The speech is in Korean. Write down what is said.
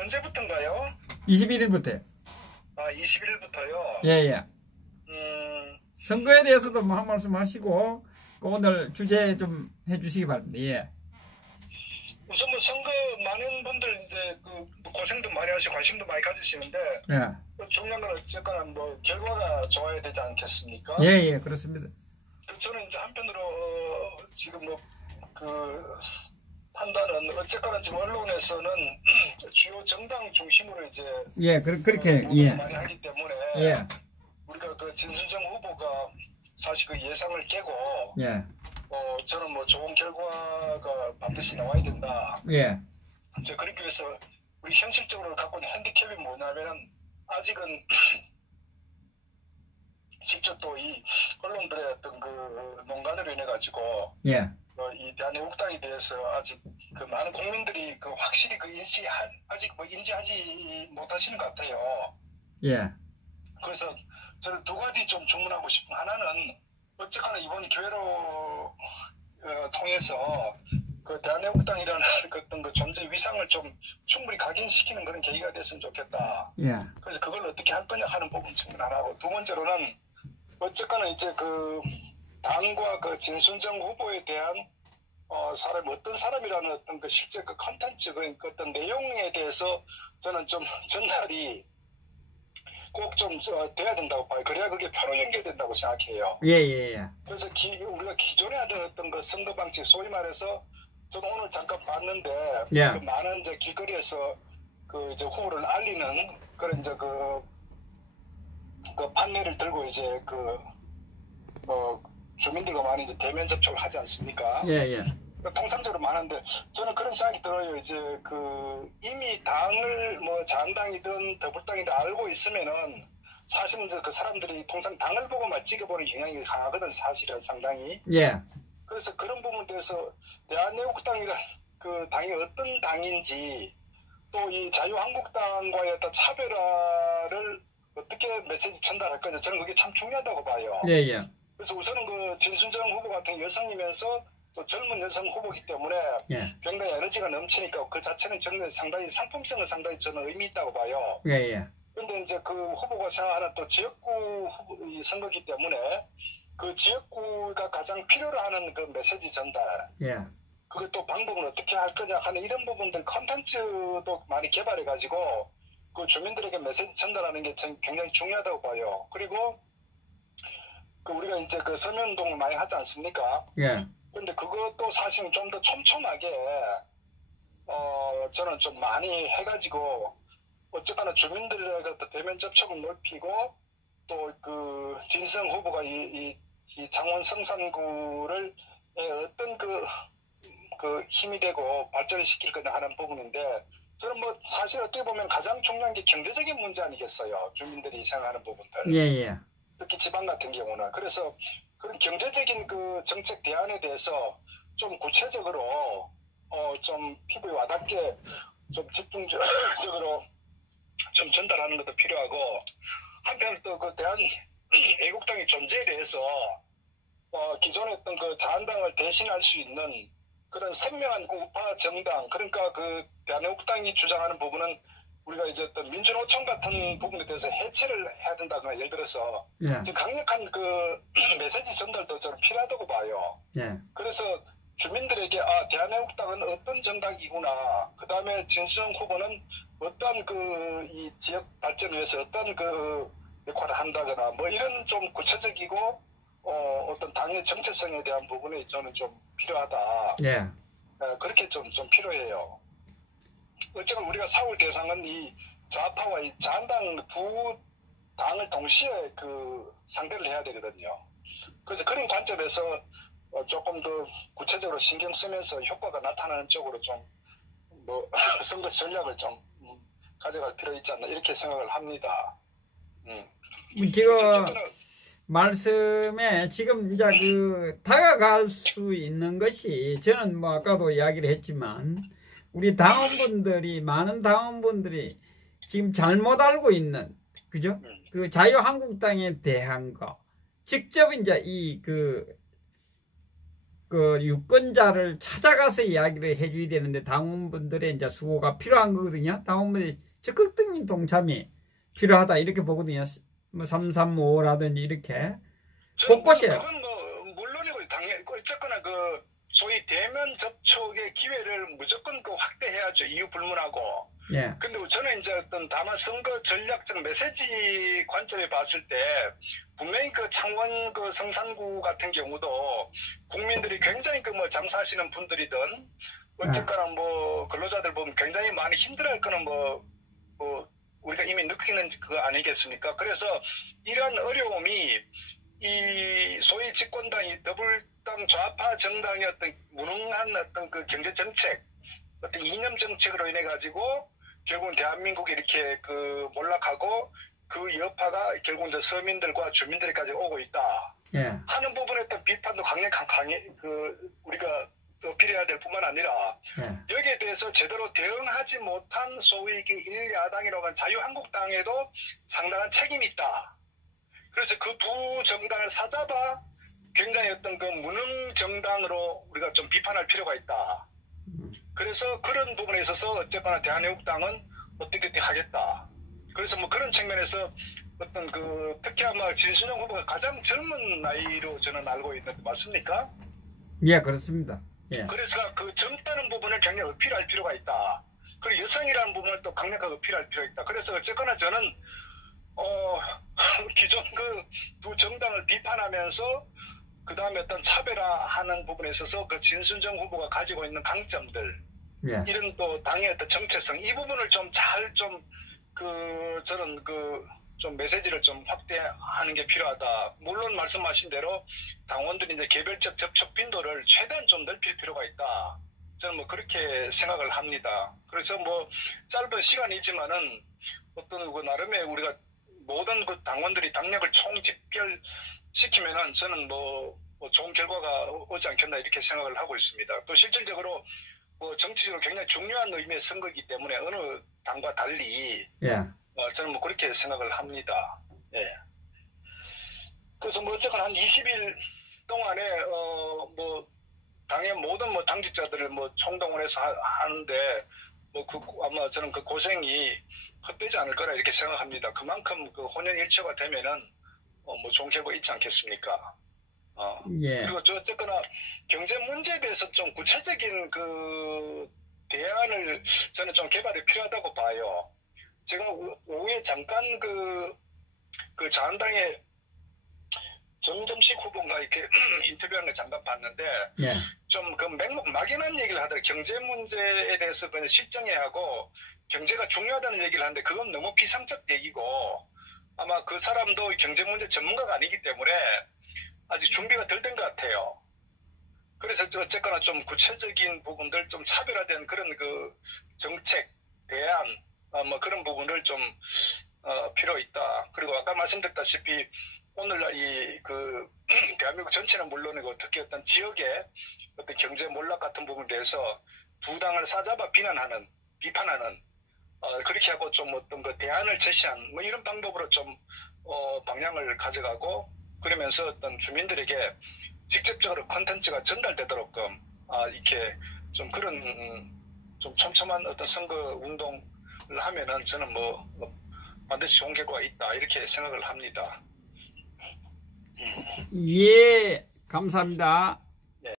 언제부터인가요? 21일부터요. 아, 20일부터요? 예. 선거에 대해서도 뭐 한 말씀 하시고, 오늘 주제 좀 해주시기 바랍니다. 예. 우선 뭐 선거 많은 분들 이제 고생도 많이 하시고 관심도 많이 가지시는데, 예. 중요한 건 어쨌거나 뭐 결과가 좋아야 되지 않겠습니까? 예, 그렇습니다. 저는 이제 한편으로 지금 뭐 판단은 어쨌거나 지금 언론에서는 주요 정당 중심으로 이제 그렇게 많이 하기 때문에 우리가 진순정 후보가 사실 예상을 깨고 저는 뭐 좋은 결과가 반드시 나와야 된다. 이제 그러기 위해서 우리 현실적으로 갖고 있는 핸디캡이 뭐냐면은 아직은 직접 또 이 언론들의 어떤 농간으로 인해 가지고 이 대한애국당에 대해서 아직 많은 국민들이 확실히 아직 인지하지 못하시는 것 같아요. 그래서 저는 두 가지 좀 주문하고 싶은 하나는 어쨌거나 이번 기회로 통해서 대한애국당이라는 어떤 존재 위상을 좀 충분히 각인시키는 그런 계기가 됐으면 좋겠다. 그래서 그걸 어떻게 할 거냐 하는 부분 측면 하나고, 두 번째로는 어쨌거나 이제 당과 진순정 후보에 대한 어떤 사람이라는 어떤 실제 컨텐츠, 어떤 내용에 대해서 저는 좀 전달이 꼭 좀 돼야 된다고 봐요. 그래야 그게 표로 연결된다고 생각해요. 그래서 우리가 기존에 하던 어떤 선거 방식, 소위 말해서 저는 오늘 잠깐 봤는데 많은 이제 길거리에서 이제 후보를 알리는 그런 이제 판넬을 들고 이제 주민들과 많이 이제 대면 접촉을 하지 않습니까? 통상적으로 많은데 저는 그런 생각이 들어요. 이제 이미 당을 뭐 자한당이든 더불당이든 알고 있으면은 사실은 이제 사람들이 통상 당을 보고만 찍어보는 경향이 강하거든, 사실은 상당히. 그래서 그런 부분에 대해서 대한애국당이라는 당이 어떤 당인지, 또 이 자유한국당과의 어떤 차별화를 어떻게 메시지 전달할 거냐, 저는 그게 참 중요하다고 봐요. 그래서 우선은 진순정 후보 같은 여성이면서 또 젊은 여성 후보이기 때문에 굉장히 에너지가 넘치니까 그 자체는 저는 상당히 상품성은 상당히 저는 의미 있다고 봐요. 그런데 이제 후보가 생각하는 또 지역구 선거이기 때문에 그 지역구가 가장 필요로 하는 메시지 전달, 그것도 방법을 어떻게 할 거냐 하는 이런 부분들 컨텐츠도 많이 개발해 가지고 주민들에게 메시지 전달하는 게 굉장히 중요하다고 봐요. 그리고 우리가 이제 서면운동을 많이 하지 않습니까? 근데 그것도 사실은 좀 더 촘촘하게 저는 좀 많이 해가지고 어쨌거나 주민들의 대면 접촉을 넓히고, 또 진성 후보가 이 장원 성산구를 어떤 힘이 되고 발전을 시킬 거냐 하는 부분인데, 저는 뭐 사실 어떻게 보면 가장 중요한 게 경제적인 문제 아니겠어요? 주민들이 생각하는 부분들. 특히 지방 같은 경우는. 그래서 그런 경제적인 정책 대안에 대해서 좀 구체적으로 좀 피부에 와닿게 좀 집중적으로 좀 전달하는 것도 필요하고, 한편 또 대한애국당의 존재에 대해서 기존에 어떤 자한당을 대신할 수 있는 그런 생명한 우파 정당, 그러니까 대한애국당이 주장하는 부분은 우리가 이제 어떤 민주노총 같은 부분에 대해서 해체를 해야 된다거나, 예를 들어서 강력한 메시지 전달도 저는 필요하다고 봐요. 그래서 주민들에게 대한애국당은 어떤 정당이구나, 그 다음에 진수정 후보는 어떤 이 지역 발전을 위해서 어떤 역할을 한다거나, 뭐 이런 좀 구체적이고 어떤 당의 정체성에 대한 부분이 저는 좀 필요하다. 그렇게 좀 필요해요. 어쨌든 우리가 싸울 대상은 이 좌파와 이 자한당 두 당을 동시에 상대를 해야 되거든요. 그래서 그런 관점에서 조금 더 구체적으로 신경 쓰면서 효과가 나타나는 쪽으로 좀 선거 전략을 좀 가져갈 필요 있지 않나, 이렇게 생각을 합니다. 지금 말씀에 지금 이제 다가갈 수 있는 것이, 저는 뭐 아까도 이야기를 했지만 우리 당원분들이, 많은 당원분들이 지금 잘못 알고 있는, 그죠? 자유한국당에 대한 거, 직접 이제 그 유권자를 찾아가서 이야기를 해줘야 되는데 당원분들의 이제 수고가 필요한 거거든요. 당원분들이 적극적인 동참이 필요하다 이렇게 보거든요. 뭐 335라든지 이렇게 곳곳에. 그건 뭐 물론이고 당연히 어쨌거나 그 소위 대면 접촉의 기회를 무조건 그 확대해야죠. 이유 불문하고. 예. 근데 저는 이제 어떤 다만 선거 전략적 메시지 관점에 봤을 때 분명히 그 창원 그 성산구 같은 경우도 국민들이 굉장히 그 뭐 장사하시는 분들이든 어쨌거나 뭐 근로자들 보면 굉장히 많이 힘들어할 거는 뭐 우리가 이미 느끼는 그거 아니겠습니까? 그래서 이러한 어려움이 이 소위 집권당이 더불당 좌파 정당의 어떤 무능한 어떤 그 경제 정책, 어떤 이념 정책으로 인해 가지고 결국은 대한민국이 이렇게 그 몰락하고 그 여파가 결국 이제 서민들과 주민들까지 오고 있다. 예. 하는 부분에 또 비판도 우리가 어필해야 될 뿐만 아니라 예. 여기에 대해서 제대로 대응하지 못한 소위 일야당이라고 하는 자유한국당에도 상당한 책임이 있다. 그래서 그 두 정당을 사잡아 굉장히 어떤 그 무능 정당으로 우리가 좀 비판할 필요가 있다. 그래서 그런 부분에 있어서 어쨌거나 대한민국당은 어떻게 하겠다. 그래서 뭐 그런 측면에서 어떤 그 특히 아마 진순영 후보가 가장 젊은 나이로 저는 알고 있는데 맞습니까? 예, 그렇습니다. 예. 그래서 그 젊다는 부분을 굉장히 어필할 필요가 있다. 그리고 여성이라는 부분을 또 강력하게 어필할 필요가 있다. 그래서 어쨌거나 저는 기존 그 두 정당을 비판하면서 그 다음에 어떤 차별화하는 부분에 있어서 그 진순정 후보가 가지고 있는 강점들, 예. 이런 또 당의 어떤 정체성, 이 부분을 좀 잘 저는 좀 메시지를 좀 확대하는 게 필요하다. 물론 말씀하신 대로 당원들이 이제 개별적 접촉 빈도를 최대한 좀 넓힐 필요가 있다. 저는 뭐 그렇게 생각을 합니다. 그래서 뭐 짧은 시간이지만은 어떤 그 나름의 우리가 모든 그 당원들이 당력을 총집결시키면은 저는 뭐 좋은 결과가 오지 않겠나 이렇게 생각을 하고 있습니다. 또 실질적으로 뭐 정치적으로 굉장히 중요한 의미의 선거이기 때문에 어느 당과 달리 예. 저는 뭐 그렇게 생각을 합니다. 예. 그래서 뭐 어쨌거나 한 20일 동안에 뭐 당의 모든 뭐 당직자들을 뭐 총동원해서 하는데 뭐 아마 저는 그 고생이 헛되지 않을 거라 이렇게 생각합니다. 그만큼 그 혼연일체가 되면은 뭐 좋은 결과 있지 않겠습니까? 예. 그리고 어쨌거나 경제 문제에 대해서 좀 구체적인 그 대안을 저는 좀 개발이 필요하다고 봐요. 제가 오후에 잠깐 그 자한당의 정점식 후보가 이렇게 인터뷰한 걸 잠깐 봤는데, 예. 좀 그 막연한 얘기를 하더라고요. 경제 문제에 대해서 그냥 실정해야 하고, 경제가 중요하다는 얘기를 하는데, 그건 너무 비상적 얘기고, 아마 그 사람도 경제 문제 전문가가 아니기 때문에 아직 준비가 덜 된 것 같아요. 그래서 어쨌거나 좀 구체적인 부분들, 좀 차별화된 그런 그 정책, 대안, 뭐 그런 부분을 좀 필요 있다. 그리고 아까 말씀드렸다시피 오늘날 대한민국 전체는 물론이고 특히 어떤 지역의 어떤 경제 몰락 같은 부분에 대해서 두 당을 사잡아 비판하는 그렇게 하고 좀 어떤 그 대안을 제시한 뭐 이런 방법으로 좀 방향을 가져가고, 그러면서 어떤 주민들에게 직접적으로 콘텐츠가 전달되도록끔 이렇게 좀 그런 좀 촘촘한 어떤 선거 운동을 하면은 저는 뭐 반드시 좋은 결과가 있다 이렇게 생각을 합니다. 예, 감사합니다.